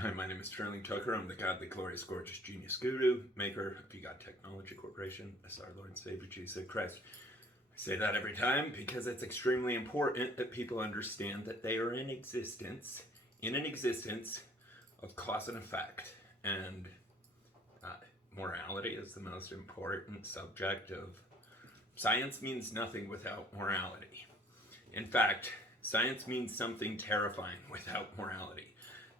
Hi, my name is Sterling Tucker. I'm the godly, glorious, gorgeous, genius guru, maker of You Got Technology Corporation, as our Lord and Savior Jesus Christ. I say that every time because it's extremely important that people understand that they are in an existence of cause and effect. And uh, morality is the most important subject of science means nothing without morality. In fact, science means something terrifying without morality.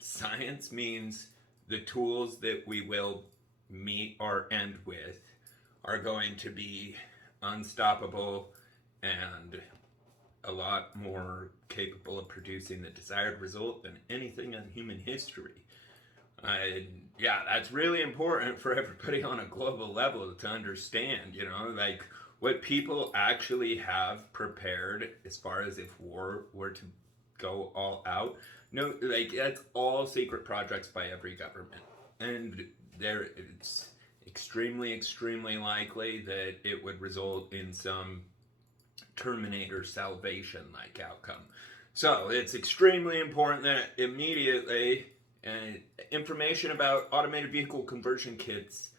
Science means the tools that we will meet our end with are going to be unstoppable and a lot more capable of producing the desired result than anything in human history. Yeah, that's really important for everybody on a global level to understand, like what people actually have prepared as far as if war were to go all out. No, like that's all secret projects by every government. And it's extremely likely that it would result in some Terminator Salvation like outcome. So it's extremely important that immediately information about automated vehicle conversion kits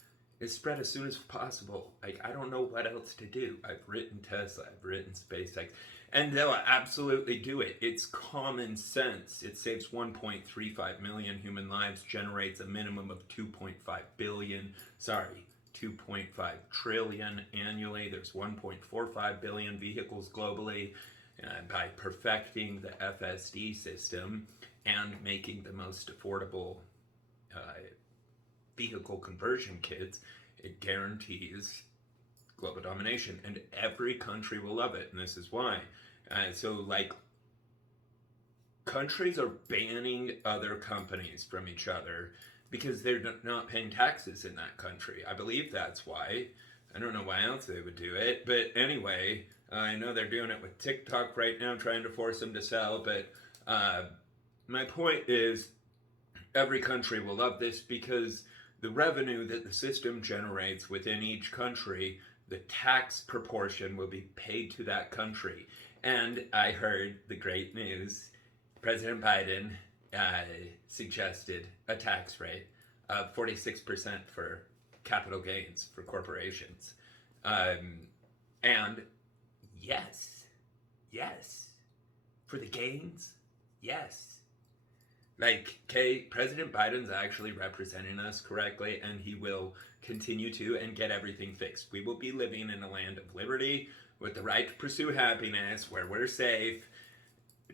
is spread as soon as possible. Like, I don't know what else to do. I've written Tesla, I've written SpaceX, and they'll absolutely do it. It's common sense. It saves 1.35 million human lives, generates a minimum of 2.5 trillion annually. There's 1.45 billion vehicles globally. By perfecting the FSD system and making the most affordable vehicle conversion kits, it guarantees global domination, and every country will love it. And this is why. Like, countries are banning other companies from each other because they're not paying taxes in that country. I believe that's why. I don't know why else they would do it. But anyway, I know they're doing it with TikTok right now, trying to force them to sell. But my point is, every country will love this because the revenue that the system generates within each country, the tax proportion will be paid to that country. And I heard the great news. President Biden suggested a tax rate of 46% for capital gains for corporations. And yes, for the gains, yes. Like, okay, President Biden's actually representing us correctly, and he will continue to and get everything fixed. We will be living in a land of liberty with the right to pursue happiness, where we're safe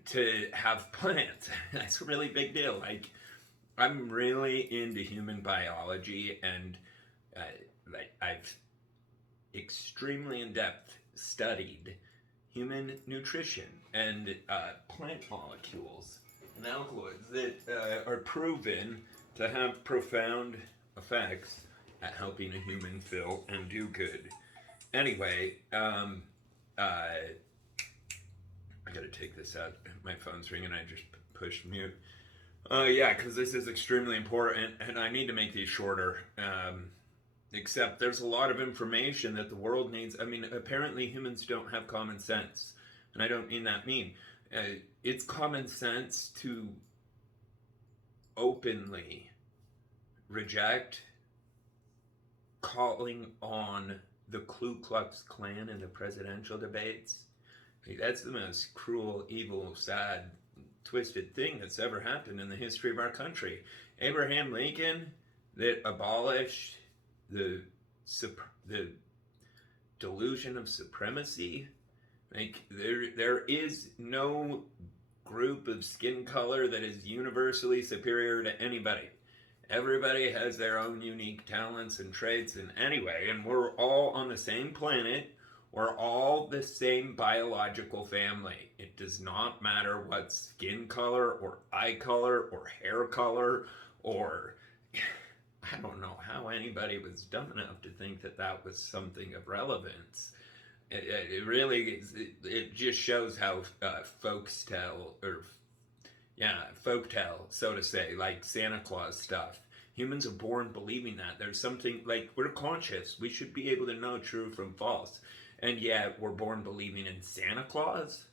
to have plants. That's a really big deal. Like, I'm really into human biology, and I've extremely in-depth studied human nutrition and plant molecules and alkaloids that are proven to have profound effects at helping a human feel and do good. Anyway, I gotta take this out. My phone's ringing. I just pushed mute. Yeah, because this is extremely important, and I need to make these shorter. Except there's a lot of information that the world needs. I mean, apparently humans don't have common sense, and I don't mean that mean. It's common sense to openly reject calling on the Ku Klux Klan in the presidential debates. That's the most cruel, evil, sad, twisted thing that's ever happened in the history of our country. Abraham Lincoln, that abolished the delusion of supremacy. Like, there is no group of skin color that is universally superior to anybody. Everybody has their own unique talents and traits, and anyway, and we're all on the same planet. We're all the same biological family. It does not matter what skin color or eye color or hair color or I don't know how anybody was dumb enough to think that that was something of relevance. It really is, it just shows how folktale, so to say, like Santa Claus stuff. Humans are born believing that. There's something, like, we're conscious. We should be able to know true from false. And yet, we're born believing in Santa Claus.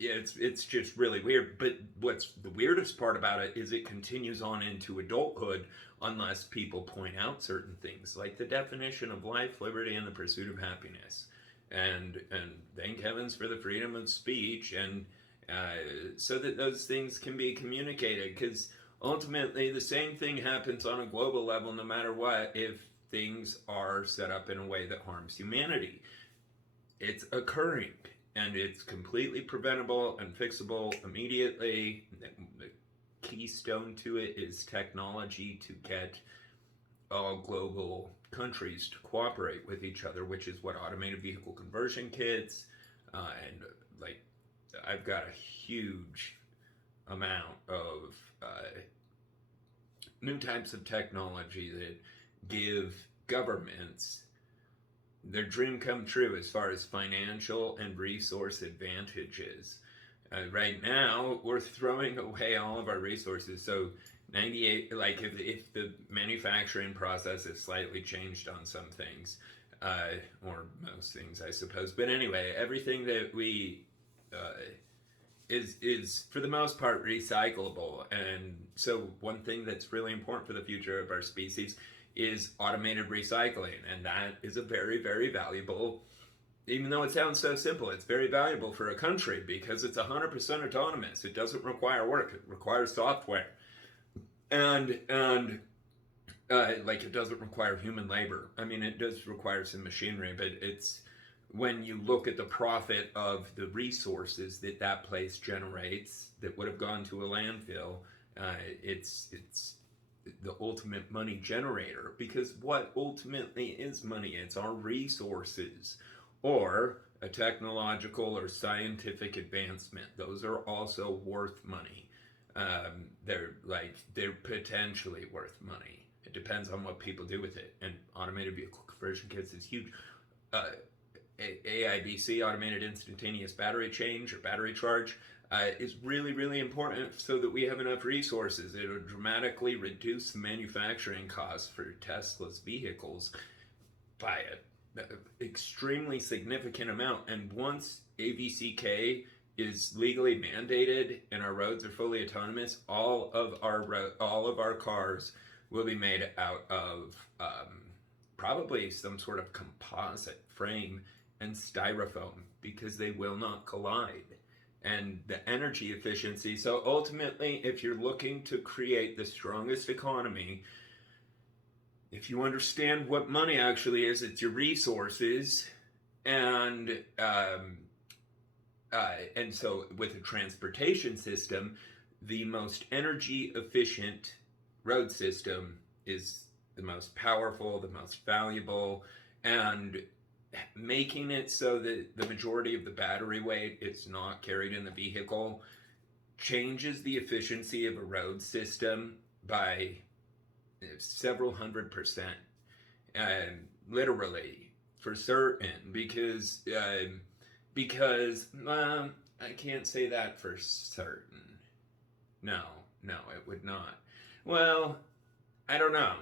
Yeah, it's just really weird. But what's the weirdest part about it is it continues on into adulthood unless people point out certain things, like the definition of life, liberty, and the pursuit of happiness. And thank heavens for the freedom of speech, and so that those things can be communicated. Because ultimately, the same thing happens on a global level, no matter what. If things are set up in a way that harms humanity, it's occurring, and it's completely preventable and fixable immediately. The keystone to it is technology to get all global countries to cooperate with each other, which is what automated vehicle conversion kits and like I've got a huge amount of new types of technology that give governments their dream come true as far as financial and resource advantages. Right now, we're throwing away all of our resources. So 98, like if the manufacturing process is slightly changed on some things, or most things, I suppose. But anyway, everything that we is for the most part recyclable. And so one thing that's really important for the future of our species is automated recycling, and that is a very, very valuable, even though it sounds so simple, it's very valuable for a country because it's 100% autonomous. It doesn't require work, it requires software, and like it doesn't require human labor. I mean, it does require some machinery, but it's when you look at the profit of the resources that that place generates that would have gone to a landfill, it's the ultimate money generator. Because what ultimately is money? It's our resources or a technological or scientific advancement. Those are also worth money. They're potentially worth money. It depends on what people do with it. And automated vehicle conversion kits is huge. AIBC, automated instantaneous battery change or battery charge, is really, really important so that we have enough resources. It will dramatically reduce the manufacturing costs for Tesla's vehicles by an extremely significant amount. And once AVCK is legally mandated and our roads are fully autonomous, all of our cars will be made out of probably some sort of composite frame and styrofoam, because they will not collide. And the energy efficiency. So ultimately, if you're looking to create the strongest economy, if you understand what money actually is, it's your resources. And so with a transportation system, the most energy efficient road system is the most powerful, the most valuable, and making it so that the majority of the battery weight is not carried in the vehicle changes the efficiency of a road system by several 100%. Literally, for certain, because I can't say that for certain. No, it would not. Well, I don't know.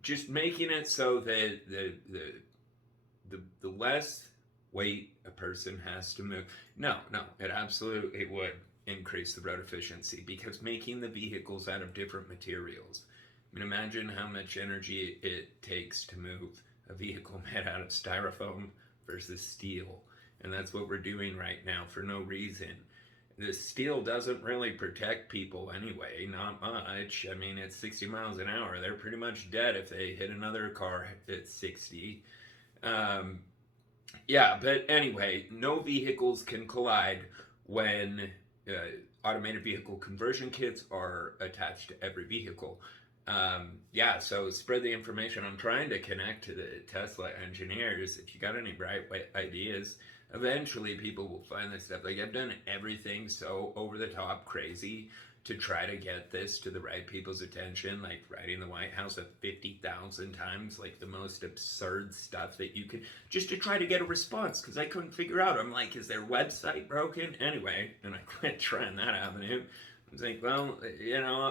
Just making it so that the less weight a person has to move. No, it absolutely would increase the road efficiency, because making the vehicles out of different materials. I mean, imagine how much energy it takes to move a vehicle made out of styrofoam versus steel. And that's what we're doing right now for no reason. The steel doesn't really protect people anyway, not much. I mean, it's 60 miles an hour. They're pretty much dead if they hit another car at 60. Yeah, but anyway, no vehicles can collide when automated vehicle conversion kits are attached to every vehicle. Yeah, so spread the information. I'm trying to connect to the Tesla engineers. If you got any bright ideas, eventually people will find this stuff. Like, I've done everything so over the top crazy to try to get this to the right people's attention, like writing the White House 50,000 times, like the most absurd stuff that you could, just to try to get a response, because I couldn't figure out. I'm like, is their website broken? Anyway, and I quit trying that avenue. I was like, well,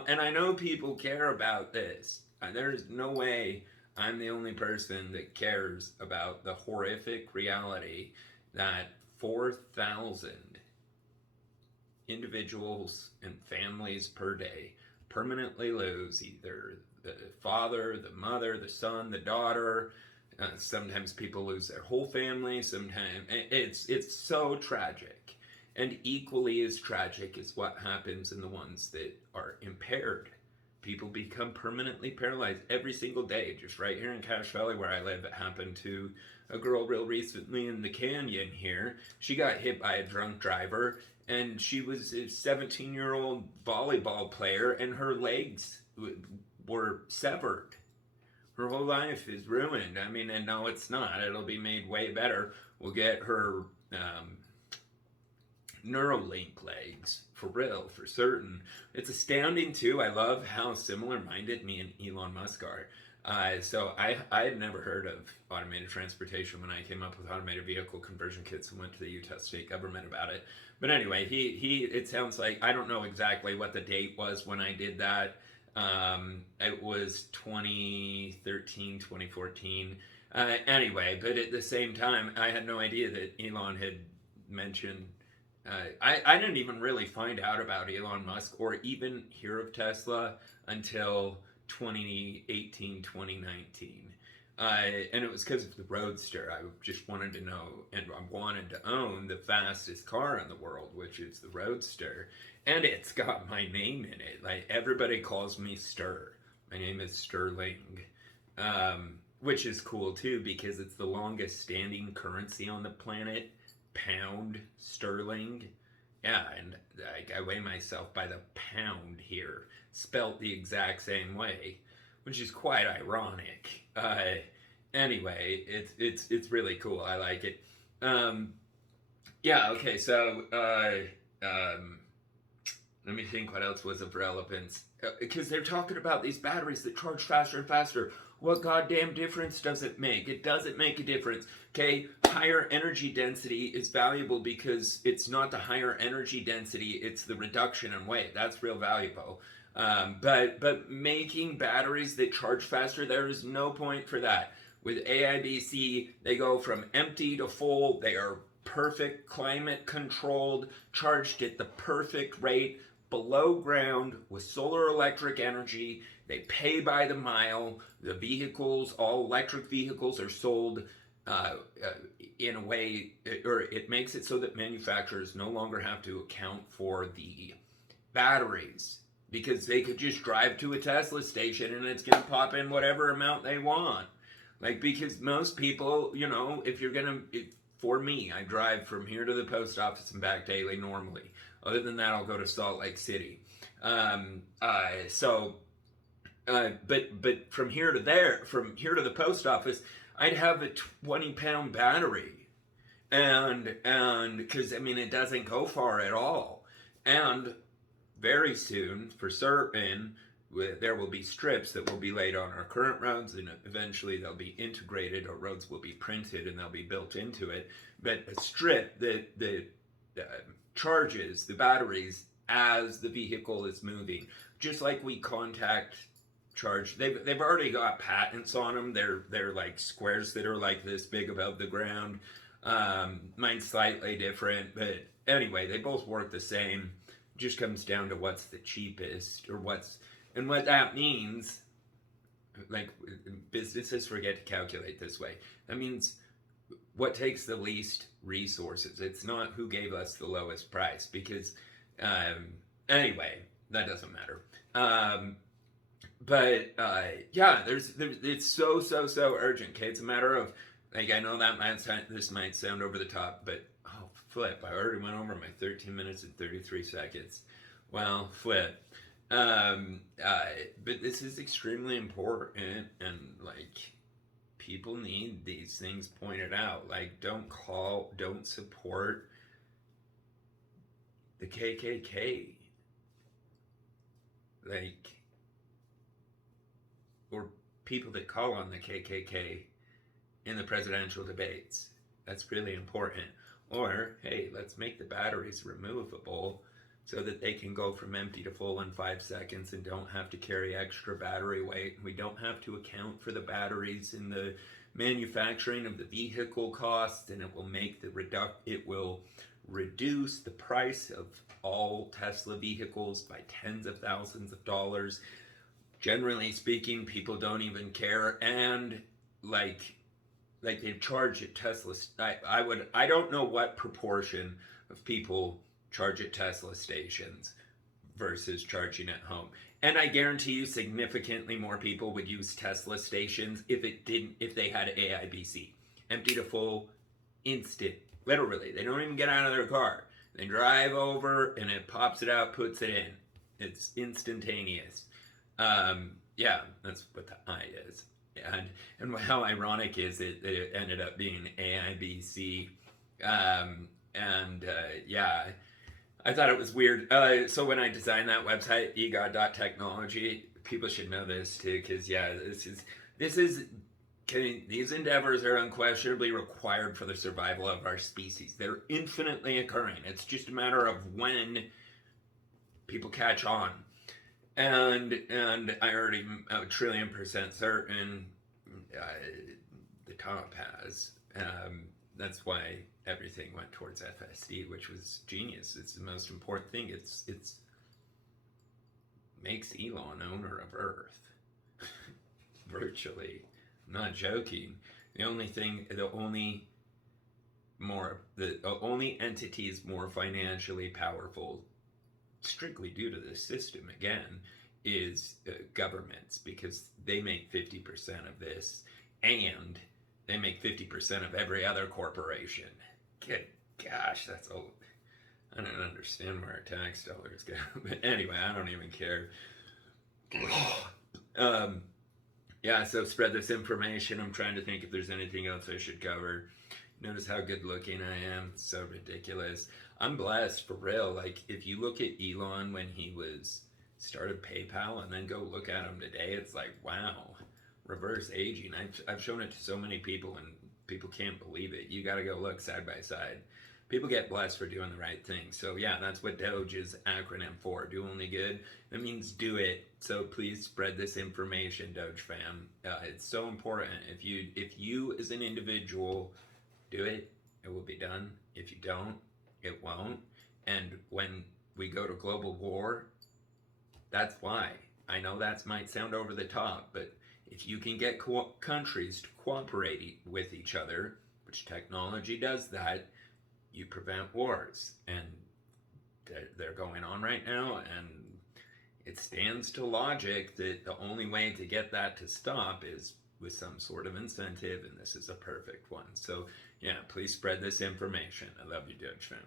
and I know people care about this. There's no way I'm the only person that cares about the horrific reality that 4,000 individuals and families per day permanently lose either the father, the mother, the son, the daughter. Sometimes people lose their whole family. Sometimes it's so tragic, and equally as tragic is what happens in the ones that are impaired. People become permanently paralyzed every single day. Just right here in Cache Valley where I live, it happened to a girl real recently in the canyon here. She got hit by a drunk driver, and she was a 17-year-old volleyball player, and her legs were severed. Her whole life is ruined. I mean, and no, it's not. It'll be made way better. We'll get her Neuralink legs, for real, for certain. It's astounding too. I love how similar minded me and Elon Musk are. So I had never heard of automated transportation when I came up with automated vehicle conversion kits and went to the Utah state government about it. But anyway, it sounds like, I don't know exactly what the date was when I did that. It was 2013, 2014. Anyway, but at the same time, I had no idea that Elon had mentioned. I didn't even really find out about Elon Musk or even hear of Tesla until 2018, 2019. And it was because of the Roadster. I just wanted to know, and I wanted to own the fastest car in the world, which is the Roadster. And it's got my name in it. Like, everybody calls me Stir. My name is Sterling. Which is cool too, because it's the longest standing currency on the planet. Pound sterling. Yeah, and I weigh myself by the pound here, spelt the exact same way, which is quite ironic. Anyway, it's really cool. I like it. Yeah. Okay. So let me think what else was of relevance. Because they're talking about these batteries that charge faster and faster. What goddamn difference does it make? It doesn't make a difference. Okay, higher energy density is valuable because it's not the higher energy density, it's the reduction in weight. That's real valuable. But making batteries that charge faster, there is no point for that. With AIBC, they go from empty to full. They are perfect, climate controlled, charged at the perfect rate, below ground with solar electric energy. They pay by the mile. The vehicles, all electric vehicles, are sold in a way, or it makes it so that manufacturers no longer have to account for the batteries, because they could just drive to a Tesla station and it's going to pop in whatever amount they want. Like, because most people, you know, if you're going to, for me, I drive from here to the post office and back daily normally. Other than that, I'll go to Salt Lake City. But from here to there, from here to the post office, I'd have a 20-pound battery, and because I mean it doesn't go far at all, and very soon, for certain, there will be strips that will be laid on our current roads, and eventually they'll be integrated, or roads will be printed and they'll be built into it. But a strip that charges the batteries as the vehicle is moving, just like we contact charge. They've already got patents on them. They're like squares that are like this big above the ground. Mine's slightly different, but anyway, they both work the same. Just comes down to what's the cheapest, or what that means. Like, businesses forget to calculate this way. That means what takes the least resources. It's not who gave us the lowest price, because anyway, that doesn't matter. But yeah, it's so urgent. Okay, it's a matter of, like, I know that this might sound over the top, but oh flip, I already went over my 13 minutes and 33 seconds. Well, flip. But this is extremely important, and like, people need these things pointed out. Like, don't support the KKK. Like, or people that call on the KKK in the presidential debates. That's really important. Or, hey, let's make the batteries removable so that they can go from empty to full in 5 seconds and don't have to carry extra battery weight. We don't have to account for the batteries in the manufacturing of the vehicle costs, and it will reduce the price of all Tesla vehicles by tens of thousands of dollars. Generally speaking, people don't even care, and like they charge at Tesla. I don't know what proportion of people charge at Tesla stations versus charging at home. And I guarantee you significantly more people would use Tesla stations if they had AIBC. Empty to full, instant. Literally. They don't even get out of their car. They drive over and it pops it out, puts it in. It's instantaneous. Yeah, that's what the I is. And how ironic is it that it ended up being AIBC? Yeah, I thought it was weird. So when I designed that website, egod.technology, people should know this too, because yeah, these endeavors are unquestionably required for the survival of our species. They're infinitely occurring. It's just a matter of when people catch on. And I'm a trillion% certain the top has. That's why everything went towards FSD, which was genius. It's the most important thing. It's makes Elon owner of Earth. Virtually. I'm not joking. The only entities more financially powerful, strictly due to this system again, is governments, because they make 50% of this, and they make 50% of every other corporation. Good gosh, that's old. I don't understand where our tax dollars go. But anyway, I don't even care. Yeah, so spread this information. I'm trying to think if there's anything else I should cover. Notice how good looking I am. It's so ridiculous. I'm blessed, for real. Like, if you look at Elon when he started PayPal and then go look at him today, it's like, wow, reverse aging. I've shown it to so many people and people can't believe it. You gotta go look side by side. People get blessed for doing the right thing. So yeah, that's what Doge is acronym for. Do only good. That means do it. So please spread this information, Doge fam. It's so important. If you as an individual do it, it will be done. If you don't, it won't. And when we go to global war, that's why. I know that might sound over the top, but if you can get countries to cooperate with each other, which technology does that, you prevent wars. And they're going on right now, and it stands to logic that the only way to get that to stop is with some sort of incentive, and this is a perfect one. So yeah, please spread this information. I love you, Doge fam.